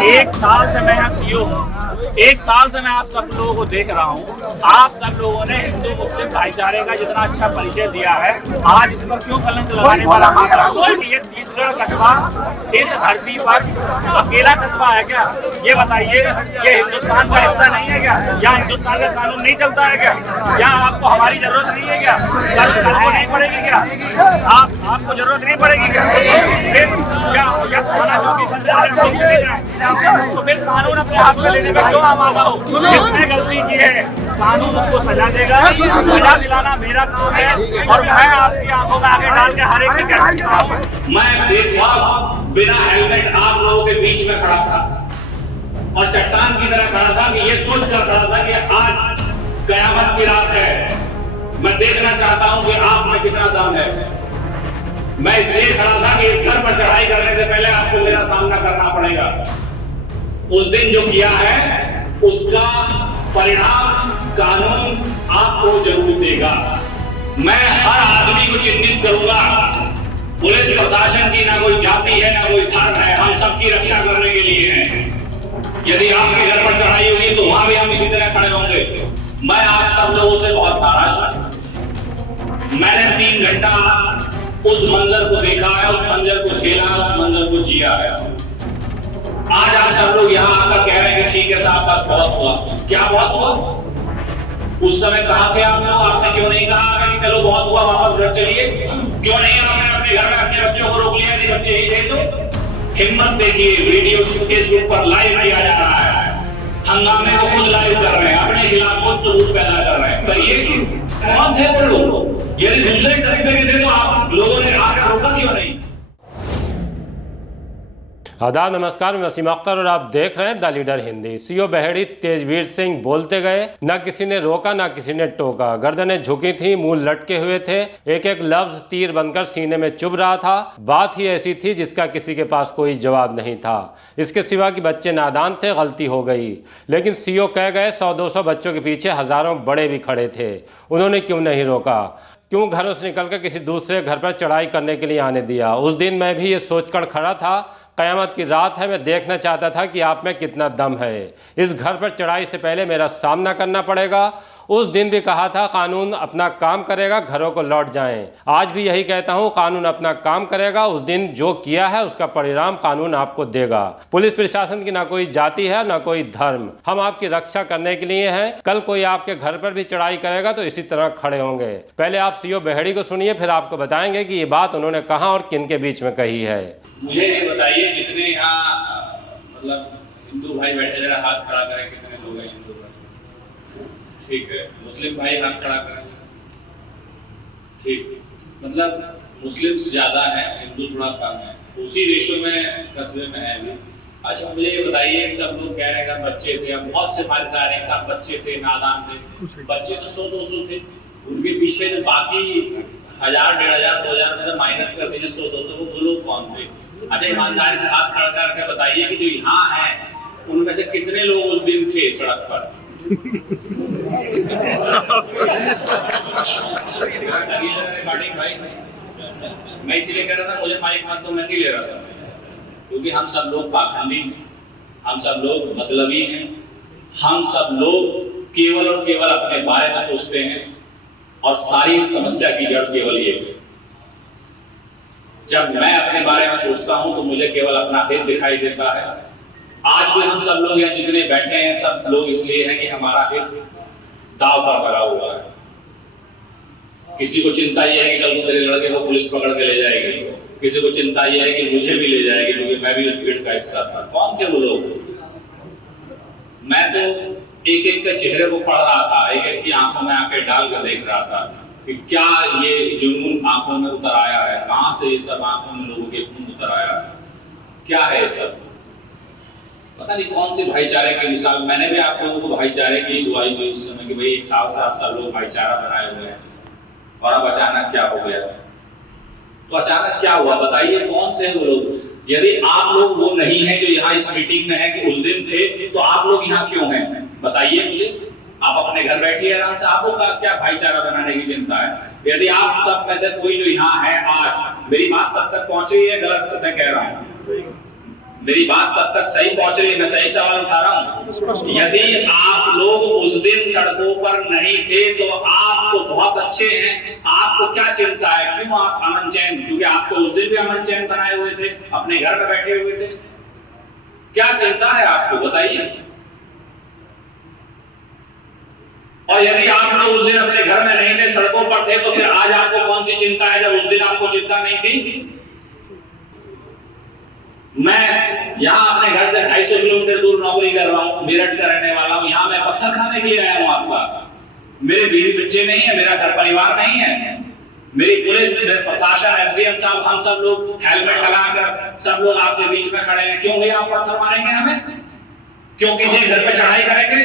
एक साल से मैं यहाँ सीईओ हूँ। एक साल से मैं आप सब लोगों को देख रहा हूँ। आप सब लोगों ने हिंदू मुस्लिम भाईचारे का जितना अच्छा परिचय दिया है, आज इस पर क्यों कलंक लगाने वाला मांग रहा हूँ? ये छत्तीसगढ़ कस्बा इस धरती पर अकेला कस्बा है क्या? ये बताइए, ये हिंदुस्तान का हिस्सा नहीं है क्या? या हिंदुस्तान का कानून नहीं चलता है क्या? या आपको हमारी जरूरत नहीं है क्या? कल को नहीं पड़ेगी क्या? आपको जरूरत नहीं पड़ेगी क्या? फिर क्या खाना जो भी बन रहा है तो फिर कानून अपने हाथ में लेने में क्यों आमादा हो? जिसने गलती की है कानून उसको सजा देगा। सजा दिलाना मेरा काम है और मैं आपकी आंखों में आगे डाल के हर एक की कहूँ। मैं बेखौफ बिना हेलमेट आप लोगों के बीच में खड़ा था और चट्टान की तरह खड़ा था कि ये सोच कर खड़ा था कि आज कयामत की रात है। मैं देखना चाहता हूं कि आप में कितना दम है। मैं इसलिए खड़ा था कि इस घर पर चढ़ाई करने से पहले आपको मेरा सामना करना पड़ेगा। उस दिन जो किया है उसका परिणाम कानून आपको जरूर देगा। मैं हर आदमी को चिन्हित करूंगा। पुलिस प्रशासन की ना कोई जाति है ना कोई धर्म है, हम सबकी रक्षा करने के लिए हैं। यदि आपके घर पर चढ़ाई होगी तो वहां भी हम इसी तरह खड़े होंगे। मैं आज सब लोगों से बहुत नाराज हूं। मैंने 3 घंटा उस मंजर को देखा है, उस मंजर को झेला, उस मंजर को जिया है। आज आप सब लोग यहाँ आकर कह रहे हैं कि ठीक है साहब बस बहुत हुआ। क्या बहुत हुआ? उस समय कहाँ थे आप लोग? आपने क्यों नहीं कहा कि चलो बहुत हुआ वापस घर चलिए? क्यों नहीं आपने अपने घर में अपने बच्चों को रोक लिया? यदि बच्चे ही थे तो हिम्मत देखिए। वीडियो फेसबुक पर लाइव किया जा रहा है, हंगामे को खुद लाइव कर रहे हैं, अपने खिलाफ खुद सबूत पैदा कर रहे हैं। करिए, कौन थे वो लोग? यदि दूसरे कस्बे के थे तो आप लोगों ने आकर रोका क्यों नहीं? आदाब, नमस्कार, मैं वसीम अख्तर और आप देख रहे हैं the leader Hindi. CO Behri Tejveer Singh बोलते गए, न किसी ने रोका न किसी ने टोका। गर्दनें झुकी थी, मुंह लटके हुए थे, एक एक लफ्ज तीर बनकर सीने में चुभ रहा था। बात ही ऐसी थी जिसका किसी के पास कोई जवाब नहीं था, इसके सिवा कि बच्चे नादान थे, गलती हो गई। लेकिन सीओ कह गए 100-200 बच्चों के पीछे हजारों बड़े भी खड़े थे, उन्होंने क्यों नहीं रोका? क्यों घरों से निकलकर किसी दूसरे घर पर चढ़ाई करने के लिए आने दिया? उस दिन मैं भी ये सोचकर खड़ा था, कयामत की रात है, मैं देखना चाहता था कि आप में कितना दम है। इस घर पर चढ़ाई से पहले मेरा सामना करना पड़ेगा। उस दिन भी कहा था कानून अपना काम करेगा, घरों को लौट जाएं। आज भी यही कहता हूं, कानून अपना काम करेगा। उस दिन जो किया है उसका परिणाम कानून आपको देगा। पुलिस प्रशासन की ना कोई जाति है ना कोई धर्म, हम आपकी रक्षा करने के लिए हैं। कल कोई आपके घर पर भी चढ़ाई करेगा तो इसी तरह खड़े होंगे। पहले आप सीओ बेहड़ी को सुनिए, फिर आपको बताएंगे कि ये बात उन्होंने कहाँ और किन के बीच में कही है। मुझे ये बताइए, जितने यहाँ मतलब हिंदू भाई बैठे, जरा हाथ खड़ा करें, कितने लोग हैं हिंदू भाई? ठीक है। मुस्लिम भाई हाथ खड़ा करें। ठीक, मतलब मुस्लिम्स ज्यादा हैं, हिंदू थोड़ा कम है, उसी रेशो में कस्बे में है भी। अच्छा, मुझे ये बताइए कि सब लोग कह रहे हैं कि बच्चे थे, अब बहुत से फारिश आ रहे हैं साहब बच्चे थे, नादान थे। बच्चे तो 100-200 थे, उनके पीछे जो बाकी 1000, 1500, 2000 में से माइनस कर दीजिए 100-200 वो लोग कौन थे? अच्छा, ईमानदारी से हाथ खड़ा करके बताइए कि जो यहाँ हैं उनमें से कितने लोग उस दिन थे सड़क पर? भाई, मैं इसीलिए कह रहा था मुझे माइक मत दो, मैं नहीं ले रहा था, क्योंकि हम सब लोग पाखंडी हैं, हम सब लोग मतलबी हैं, हम सब लोग केवल और केवल अपने बारे में सोचते हैं और सारी समस्या की जड़ केवल ये है। जब मैं अपने बारे में सोचता हूं तो मुझे केवल अपना हित दिखाई देता है। आज भी हम सब लोग यहाँ जितने बैठे हैं सब लोग इसलिए हैं कि हमारा हित दांव पर लगा हुआ है। किसी को चिंता यह है कि कल को मेरे लड़के को पुलिस पकड़ के ले जाएगी, किसी को चिंता यह है कि मुझे भी ले जाएगी क्योंकि मैं भी उस भीड़ का हिस्सा था। कौन थे वो लोग? मैं तो एक एक के चेहरे को पढ़ रहा था, एक एक की आंखों में आंखें डाल कर देख रहा था कि क्या ये जुनून आंखों में उतर आया है, कहां से ये सब आंखों में लोगों के खून उतर आया है, क्या है ये सब? पता नहीं कौन से भाईचारे की मिसाल। मैंने भी आप लोगों को भाईचारे की दुआई दी उस समय कि भाई 1 साल से आप सब लोग भाईचारा बनाए हुए हैं और अब अचानक क्या हो गया? तो अचानक क्या हुआ बताइए, कौन से वो लोग? यदि आप लोग वो नहीं है जो यहाँ इस मीटिंग में है कि उस दिन थे, तो आप लोग यहाँ क्यों हैं? बताइए मुझे। आप अपने घर बैठिए आराम से, आपको क्या भाईचारा बनाने की चिंता है? यदि आप सब में से कोई जो यहाँ है आज, मेरी बात सब तक पहुंच रही है? गलत मैं कह रहा हूँ? मेरी बात सब तक सही पहुंच रही है, मैं सही सवाल उठा रहा हूं। यदि आप लोग उस दिन सड़कों पर नहीं थे तो आप तो बहुत अच्छे हैं, आपको क्या चिंता है, क्यों आप अमन चैन, क्योंकि आप तो उस दिन भी अमन चैन बनाए हुए थे, अपने घर में बैठे हुए थे, क्या चिंता है आपको, बताइए। और यदि आप लोग उस दिन अपने घर में नहीं थे, सड़कों पर थे, तो फिर आज आपको कौन सी चिंता है जब उस दिन आपको चिंता नहीं थी। मैं यहाँ अपने घर से 250 किलोमीटर दूर नौकरी कर रहा हूँ, मेरठ का रहने वाला हूँ, यहाँ मैं पत्थर खाने के लिए आया हूँ आपका। मेरे बीवी बच्चे नहीं है, मेरा घर परिवार नहीं है, मेरी पुलिस, प्रशासन, एसडीएम साहब, हम सब लोग हेलमेट लगाकर सब लोग आपके बीच में खड़े हैं। क्यों भैया आप पत्थर मारेंगे हमें, क्यों किसी घर पे चढ़ाई करेंगे।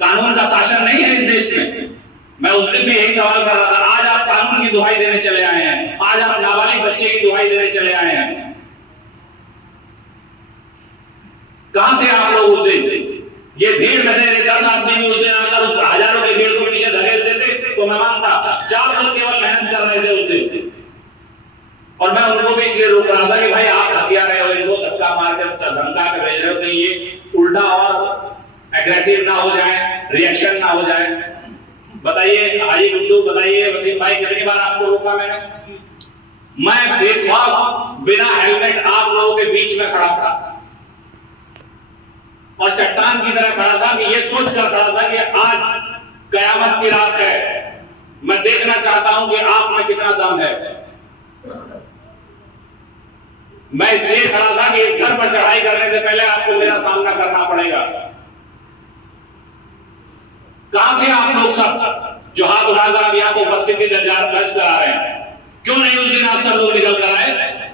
कानून का शासन नहीं है इस देश में। मैं उस दिन भी यही सवाल कर रहा था, आज आप कानून की दुहाई देने चले आए हैं, आज आप नाबालिग बच्चे की दुहाई देने चले आए हैं। कहां थे आप लोग उस दिन। ये भीड़ में से 10 आदमी भी उस दिन आकर उस हजारों के भीड़ को पीछे धकेल देते तो मैं मानता, 4 लोग केवल मेहनत कर रहे थे उस दिन, और मैं उनको भी इसलिए रोक रहा था कि भाई आप हथिया रहे हो, इनको धक्का मार कर धमका के भेज रहे हो, कहीं ये उल्टा और एग्रेसिव ना हो जाए, रिएक्शन ना हो जाए। बताइए हाजी गुड्डू, बताइए वसीम भाई, कितनी बार आपको रोका मैंने। मैं बेखौफ बिना हेलमेट आप लोगों के बीच में खड़ा था और चट्टान की तरह खड़ा था कि ये सोच कर खड़ा था कि आज कयामत की रात है, मैं देखना चाहता हूं कि आप में कितना दम है। मैं इसलिए खड़ा था कि इस घर पर चढ़ाई करने से पहले आपको मेरा सामना करना पड़ेगा। कहां थे आप लोग सब जो हाथ उठाकर अभी आपको उपस्थिति दर्ज करा रहे हैं, क्यों नहीं उस दिन आप सब लोग निकल कर आए।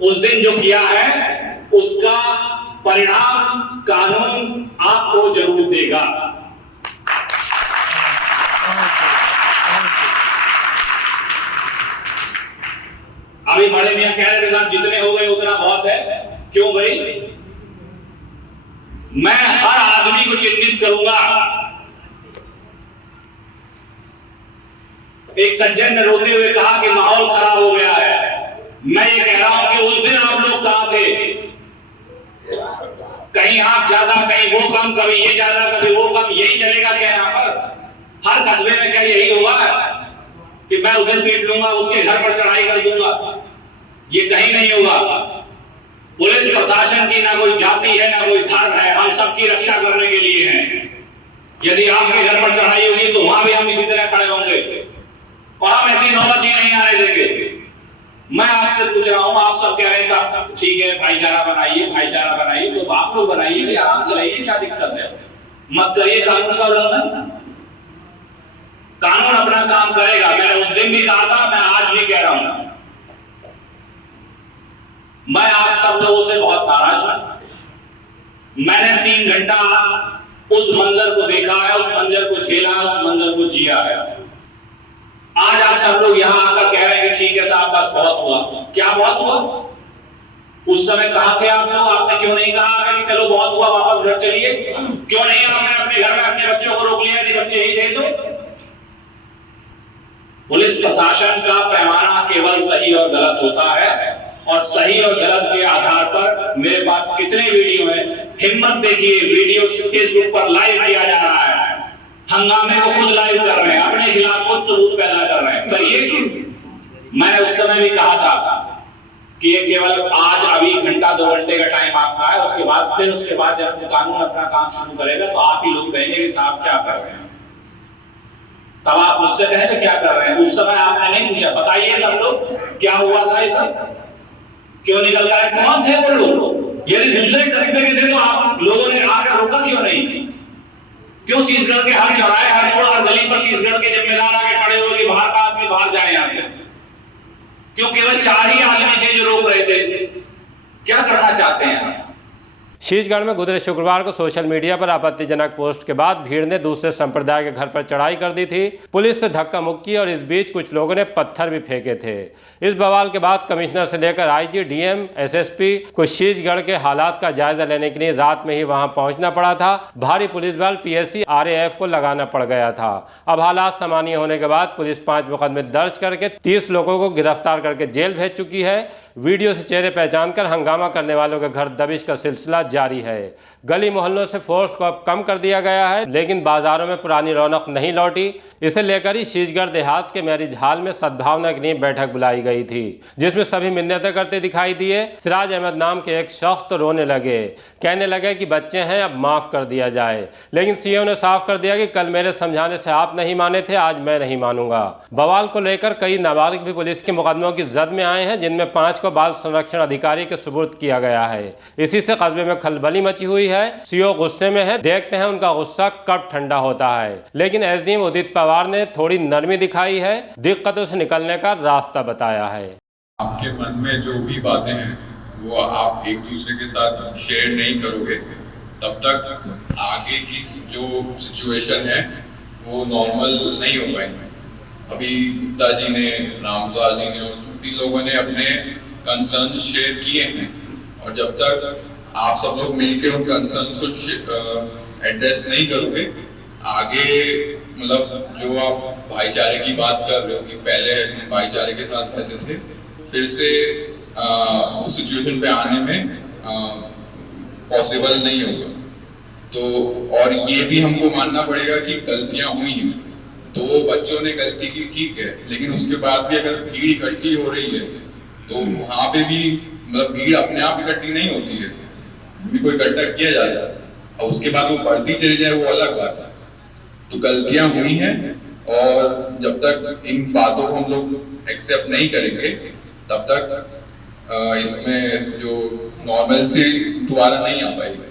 उस दिन जो किया है उसका परिणाम कानून आपको जरूर देगा। अभी बड़े मियां कह रहे थे साहब जितने हो गए उतना बहुत है, क्यों भाई, मैं हर आदमी को चिन्हित करूंगा। एक सज्जन ने रोते हुए कहा कि माहौल खराब हो गया है। मैं ये कह रहा हूं कि उस दिन आप लोग कहां थे। कहीं आप ज्यादा, कहीं वो कम, कभी ये ज्यादा, कभी वो कम, यही चलेगा क्या यहाँ पर। हर कस्बे में क्या यही होगा कि मैं उसे पीट लूंगा, उसके घर पर चढ़ाई कर दूंगा, ये कहीं नहीं होगा। पुलिस प्रशासन की ना कोई जाति है, ना कोई धर्म है, हम सबकी रक्षा करने के लिए हैं। यदि आपके घर पर चढ़ाई होगी तो वहां भी हम इसी तरह खड़े होंगे और हम ऐसी नौबत ही नहीं आने देंगे। मैं आपसे पूछ रहा हूं, आप सब कह रहे हैं साहब ठीक है भाईचारा बनाइए, भाईचारा बनाइए, तो आप लोग बनाइए, आराम से रहिए, क्या दिक्कत है, मत करिए कानून का उल्लंघन। कानून अपना काम करेगा। मैंने उस दिन भी कहा था, मैं आज भी कह रहा हूं, मैं आप सब लोगों से बहुत नाराज हूं। मैंने 3 घंटा उस मंजर को देखा है, उस मंजर को झेला है, उस मंजर को जिया है। आज आप सब लोग यहां आकर कह रहे हैं कि ठीक है साहब बस बहुत हुआ। क्या बहुत हुआ? उस समय कहां थे आप लोग? आपने क्यों नहीं कहा कि चलो बहुत हुआ वापस घर चलिए? क्यों नहीं आपने अपने घर में अपने बच्चों को रोक लिया? यदि बच्चे ही थे तो। पुलिस प्रशासन का पैमाना केवल सही और गलत होता है, और सही और गलत के आधार पर मेरे पास कितने वीडियो हैं, हिम्मत देखिए, वीडियो फेसबुक पर लाइव किया जा रहा है, हंगामे को खुद लाइव कर रहे हैं, अपने खिलाफ खुद सबूत पैदा कर रहे हैं, करिए। मैंने उस समय भी कहा था कि ये केवल आज अभी घंटा 2 घंटे का टाइम आपका है, उसके बाद जब कानून अपना काम शुरू करेगा तो आप ही लोग कहेंगे कि साहब क्या कर रहे हैं। तब आप मुझसे कहेंगे क्या कर रहे हैं। उस समय आपने नहीं पूछा, बताइए सब लोग क्या हुआ था, ये सब क्यों निकल गए, कौन थे वो लोग? यदि दूसरे कस्बे के थे तो आप लोगों ने आकर रोका क्यों नहीं? क्यों शीशगढ़ के हर चौराहे, हर मोड़, हर गली पर शीशगढ़ के जिम्मेदार आके खड़े हुए कि बाहर का आदमी बाहर जाए यहां से? क्यों केवल 4 ही आदमी थे जो रोक रहे थे? क्या करना चाहते हैं? शीशगढ़ में गुजरे शुक्रवार को सोशल मीडिया पर आपत्तिजनक पोस्ट के बाद भीड़ ने दूसरे संप्रदाय के घर पर चढ़ाई कर दी थी। पुलिस से धक्का मुक्की और इस बीच कुछ लोगों ने पत्थर भी फेंके थे। इस बवाल के बाद कमिश्नर से लेकर आईजी, डीएम, एसएसपी को शीशगढ़ के हालात का जायजा लेने के लिए रात में ही वहां पहुंचना पड़ा था। भारी पुलिस बल पीएससी, आरएएफ को लगाना पड़ गया था। अब हालात सामान्य होने के बाद पुलिस 5 मुकदमे दर्ज करके 30 लोगों को गिरफ्तार करके जेल भेज चुकी है। वीडियो से चेहरे पहचान कर हंगामा करने वालों के घर दबिश का सिलसिला जारी है। गली मोहल्लों से फोर्स को अब कम कर दिया गया है, लेकिन बाजारों में पुरानी रौनक नहीं लौटी। इसे लेकर ही शीशगढ़ देहात के मैरिज हॉल में सद्भावना की नींव बैठक बुलाई गई थी, जिसमें सभी मिन्नतें करते दिखाई दिए। सिराज अहमद नाम के एक शख्स तो रोने लगे, कहने लगे कि बच्चे हैं, अब माफ कर दिया जाए। लेकिन सीएम ने साफ कर दिया कि कल मेरे समझाने से आप नहीं माने थे, आज मैं नहीं मानूंगा। बवाल को लेकर कई नाबालिग भी पुलिस के मुकदमों की जद में आए हैं, जिनमें 5 को बाल संरक्षण अधिकारी के सुपुर्द किया गया है। इसी से कस्बे में खलबली मची हुई है। सीओ गुस्से में है, देखते हैं उनका गुस्सा कब ठंडा होता है। लेकिन एसडीएम उदित पवार ने थोड़ी नरमी दिखाई है, दिक्कतों से निकलने का रास्ता बताया है। आपके मन में जो भी बातें हैं वो आप एक दूसरे के साथ शेयर नहीं करोगे, तब तक आगे की जो सिचुएशन है वो नॉर्मल नहीं हो पाएंगे। अभी गुप्ता जी ने, रामजा जी ने, इन लोगों ने अपने कंसर्न शेयर किए हैं, और जब तक आप सब लोग मिलकर उन कंसर्न्स को एड्रेस नहीं करोगे, आगे मतलब जो आप भाईचारे की बात कर रहे हो कि पहले हम भाईचारे के साथ रहते थे, फिर से उस सिचुएशन पे आने में पॉसिबल नहीं होगा। तो और ये भी हमको मानना पड़ेगा कि गलतियां हुई हैं, तो वो बच्चों ने गलती की, ठीक है, लेकिन उसके बाद भी अगर भीड़ इकट्ठी हो रही है तो वहाँ पे भी मतलब भीड़ अपने आप इकट्ठी नहीं होती है, भी कोई इकट्ठा किया जाता है और उसके बाद वो बढ़ती चली जाए, वो अलग बात है। तो गलतियां हुई हैं, और जब तक इन बातों को हम लोग एक्सेप्ट नहीं करेंगे, तब तक इसमें जो नॉर्मल से दोबारा नहीं आ पाएगी।